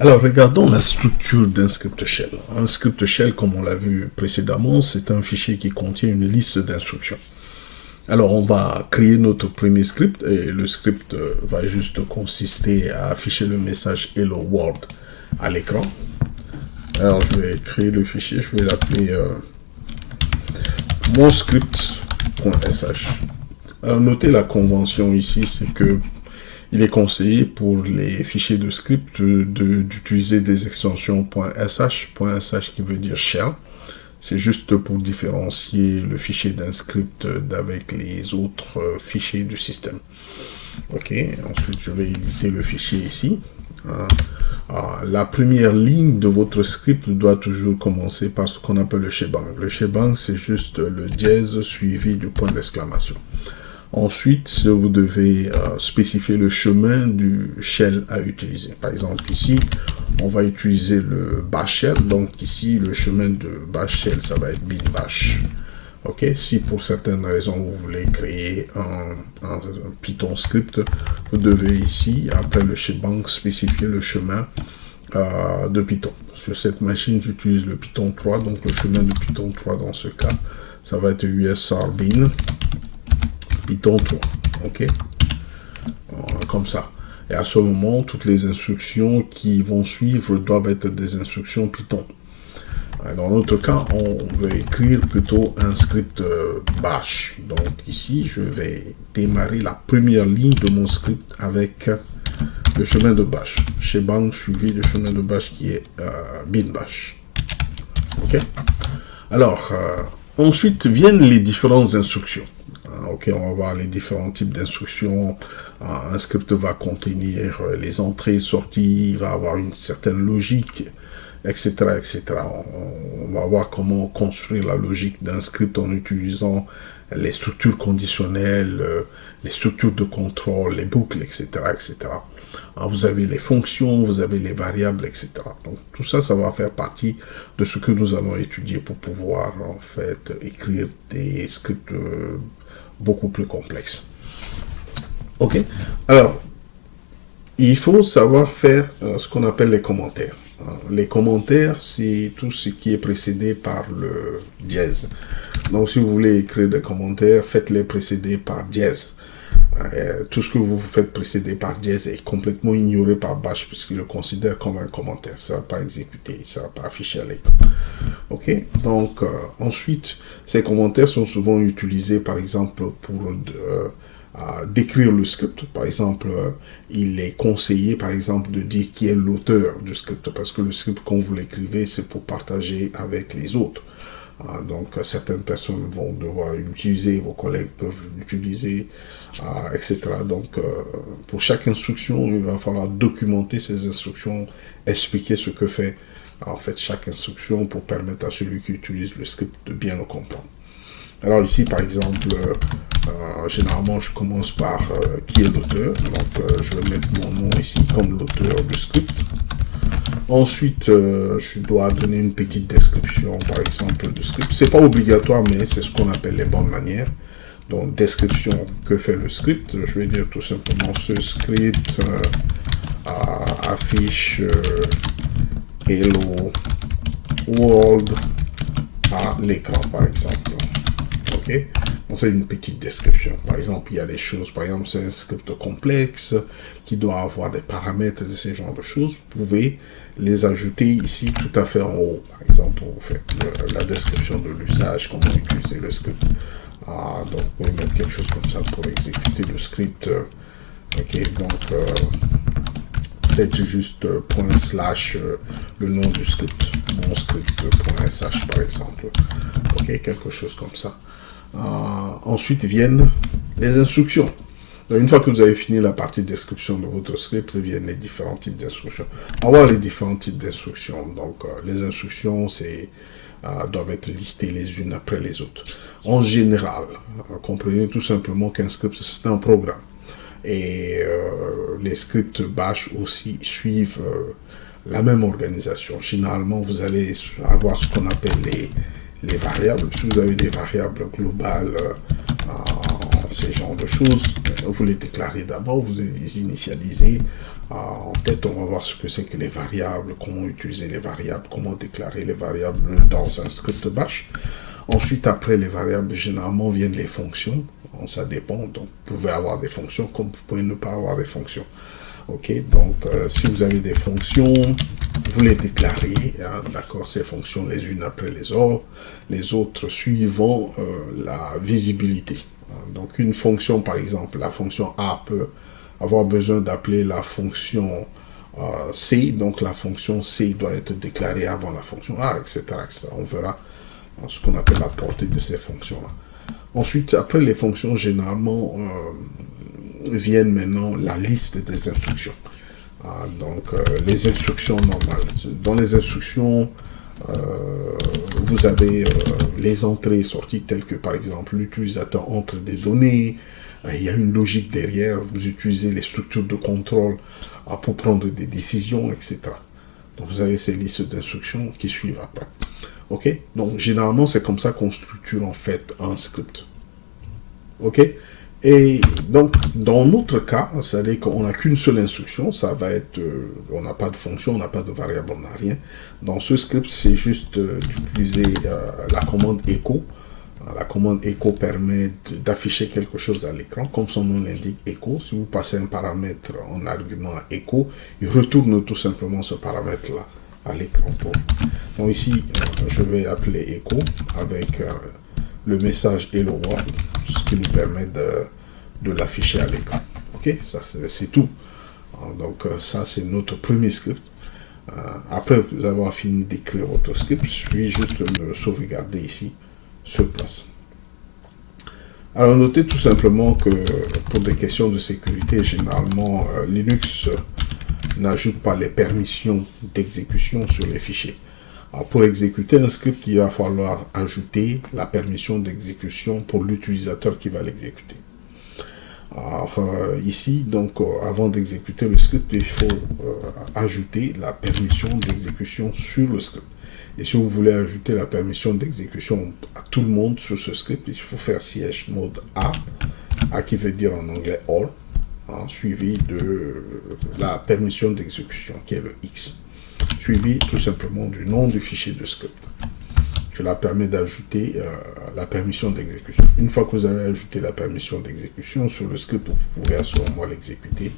Alors, regardons la structure d'un script shell. Un script shell, comme on l'a vu précédemment, c'est un fichier qui contient une liste d'instructions. Alors, on va créer notre premier script et le script va juste consister à afficher le message Hello World à l'écran. Alors, je vais créer le fichier, je vais l'appeler mon script.sh. Alors, notez la convention ici, c'est que il est conseillé pour les fichiers de script d'utiliser des extensions .sh, .sh qui veut dire shell. C'est juste pour différencier le fichier d'un script d'avec les autres fichiers du système. Ok, ensuite je vais éditer le fichier ici. La première ligne de votre script doit toujours commencer par ce qu'on appelle le shebang. Le shebang, c'est juste le dièse suivi du point d'exclamation. Ensuite, vous devez spécifier le chemin du shell à utiliser. Par exemple, ici, on va utiliser le bash shell. Donc ici, le chemin de bash shell, ça va être bin bash. Ok, si pour certaines raisons vous voulez créer un Python script, vous devez ici, après le shebang, spécifier le chemin de Python. Sur cette machine, j'utilise le Python 3, donc le chemin de Python 3 dans ce cas, ça va être usr bin Python 3, ok, comme ça. Et à ce moment, toutes les instructions qui vont suivre doivent être des instructions Python. Dans notre cas, on veut écrire plutôt un script bash. Donc ici, je vais démarrer la première ligne de mon script avec le chemin de bash. Shebang suivi du chemin de bash qui est bin bash. Ok. Alors, ensuite viennent les différentes instructions. Ok, on va voir les différents types d'instructions. Un script va contenir les entrées, sorties, il va avoir une certaine logique, etc., etc. On va voir comment construire la logique d'un script en utilisant les structures conditionnelles, les structures de contrôle, les boucles, etc., etc. Vous avez les fonctions, vous avez les variables, etc. Donc tout ça, ça va faire partie de ce que nous allons étudier pour pouvoir en fait écrire des scripts beaucoup plus complexes. Ok. Alors, il faut savoir faire ce qu'on appelle les commentaires. Les commentaires, c'est tout ce qui est précédé par le dièse. Donc, si vous voulez écrire des commentaires, faites-les précéder par dièse. Tout ce que vous faites précéder par dièse est complètement ignoré par Bash puisqu'il le considère comme un commentaire. Ça ne va pas exécuter, ça ne va pas afficher à l'écran. Ok. Donc, ensuite, ces commentaires sont souvent utilisés, par exemple, pour décrire le script. Par exemple, il est conseillé, par exemple, de dire qui est l'auteur du script, parce que le script, quand vous l'écrivez, c'est pour partager avec les autres. Donc, certaines personnes vont devoir l'utiliser, vos collègues peuvent l'utiliser, etc. Donc, pour chaque instruction, il va falloir documenter ces instructions, expliquer ce que fait en fait chaque instruction pour permettre à celui qui utilise le script de bien le comprendre. Alors ici, par exemple, généralement, je commence par qui est l'auteur. Donc, je vais mettre mon nom ici comme l'auteur du script. Ensuite, je dois donner une petite description, par exemple, du script. C'est pas obligatoire, mais c'est ce qu'on appelle les bonnes manières. Donc, description, que fait le script. Je vais dire tout simplement, ce script affiche Hello World à l'écran, par exemple. Ok, donc c'est une petite description. Par exemple, il y a des choses, par exemple, c'est un script complexe qui doit avoir des paramètres de ce genre de choses. Vous pouvez les ajouter ici tout à fait en haut. Par exemple, vous faites la description de l'usage, comment utiliser le script. Donc, vous pouvez mettre quelque chose comme ça pour exécuter le script. Ok, donc faites juste le nom du script, mon script.sh par exemple. Ok, quelque chose comme ça. Ensuite viennent les instructions. Donc, une fois que vous avez fini la partie description de votre script, viennent les différents types d'instructions. On va voir les différents types d'instructions. Donc, les instructions, doivent être listées les unes après les autres. En général, comprenez tout simplement qu'un script, c'est un programme. Et les scripts bash aussi suivent la même organisation. Généralement, vous allez avoir ce qu'on appelle les variables. Si vous avez des variables globales, ces genres de choses, vous les déclarez d'abord, vous les initialisez, En tête, on va voir ce que c'est que les variables, comment utiliser les variables, comment déclarer les variables dans un script bash. Ensuite, après les variables, généralement viennent les fonctions. Ça dépend. Donc, vous pouvez avoir des fonctions comme vous pouvez ne pas avoir des fonctions. Ok, donc si vous avez des fonctions, vous les déclarez, hein, d'accord, ces fonctions les unes après les autres suivant la visibilité. Hein. Donc une fonction, par exemple, la fonction A peut avoir besoin d'appeler la fonction C, donc la fonction C doit être déclarée avant la fonction A, etc. etc. On verra ce qu'on appelle la portée de ces fonctions-là. Ensuite, après les fonctions, généralement, viennent maintenant la liste des instructions. Donc, les instructions normales. Dans les instructions, vous avez les entrées et sorties telles que, par exemple, l'utilisateur entre des données, il y a une logique derrière, vous utilisez les structures de contrôle pour prendre des décisions, etc. Donc, vous avez ces listes d'instructions qui suivent après. OK? Donc, généralement, c'est comme ça qu'on structure, en fait, un script. OK? Et donc, dans notre cas, c'est-à-dire qu'on n'a qu'une seule instruction, ça va être, on n'a pas de fonction, on n'a pas de variable, on n'a rien. Dans ce script, c'est juste d'utiliser la commande echo. La commande echo permet d'afficher quelque chose à l'écran, comme son nom l'indique, echo. Si vous passez un paramètre en argument echo, il retourne tout simplement ce paramètre-là à l'écran pour vous. Donc ici, je vais appeler echo avec le message Hello World, ce qui nous permet de l'afficher à l'écran. Ok, ça c'est tout. Donc ça c'est notre premier script. Après avoir fini d'écrire votre script, je vais juste le sauvegarder ici sur place. Alors notez tout simplement que pour des questions de sécurité, généralement Linux n'ajoute pas les permissions d'exécution sur les fichiers. Alors, pour exécuter un script, il va falloir ajouter la permission d'exécution pour l'utilisateur qui va l'exécuter. Alors ici, donc, avant d'exécuter le script, il faut ajouter la permission d'exécution sur le script. Et si vous voulez ajouter la permission d'exécution à tout le monde sur ce script, il faut faire chmod A qui veut dire en anglais all, hein, suivi de la permission d'exécution qui est le X, suivi tout simplement du nom du fichier de script. Cela permet d'ajouter la permission d'exécution. Une fois que vous avez ajouté la permission d'exécution sur le script, vous pouvez à ce moment l'exécuter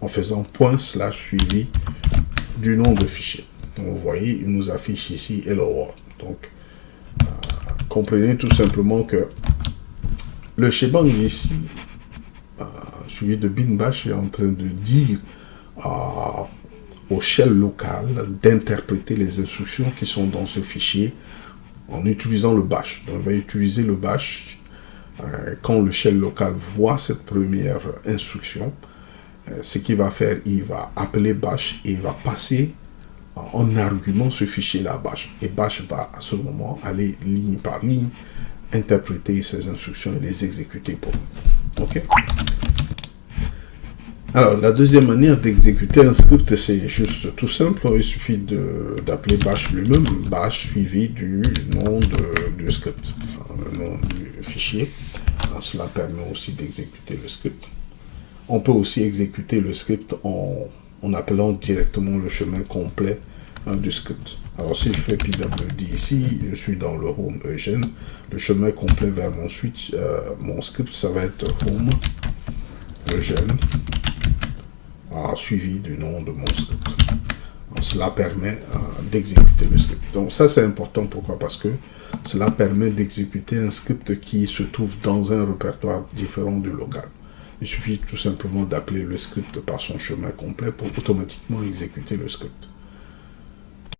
en faisant / suivi du nom de fichier. Donc, vous voyez, il nous affiche ici Hello World. Donc, comprenez tout simplement que le shebang ici, suivi de bin bash, est en train de dire au shell local d'interpréter les instructions qui sont dans ce fichier en utilisant le bash. Donc, on va utiliser le bash quand le shell local voit cette première instruction. Ce qu'il va faire, il va appeler bash et il va passer en argument ce fichier-là bash. Et bash va à ce moment aller ligne par ligne interpréter ces instructions et les exécuter pour nous. OK? Alors, la deuxième manière d'exécuter un script, c'est juste tout simple. Il suffit d'appeler bash lui-même, bash suivi du nom du script, le nom du fichier. Alors, cela permet aussi d'exécuter le script. On peut aussi exécuter le script en appelant directement le chemin complet du script. Alors, si je fais pwd ici, je suis dans le home Eugène. Le chemin complet vers mon switch, mon script, ça va être home Eugène, suivi du nom de mon script. Donc, cela permet d'exécuter le script. Donc ça c'est important, pourquoi? Parce que cela permet d'exécuter un script qui se trouve dans un répertoire différent du local. Il suffit tout simplement d'appeler le script par son chemin complet pour automatiquement exécuter le script.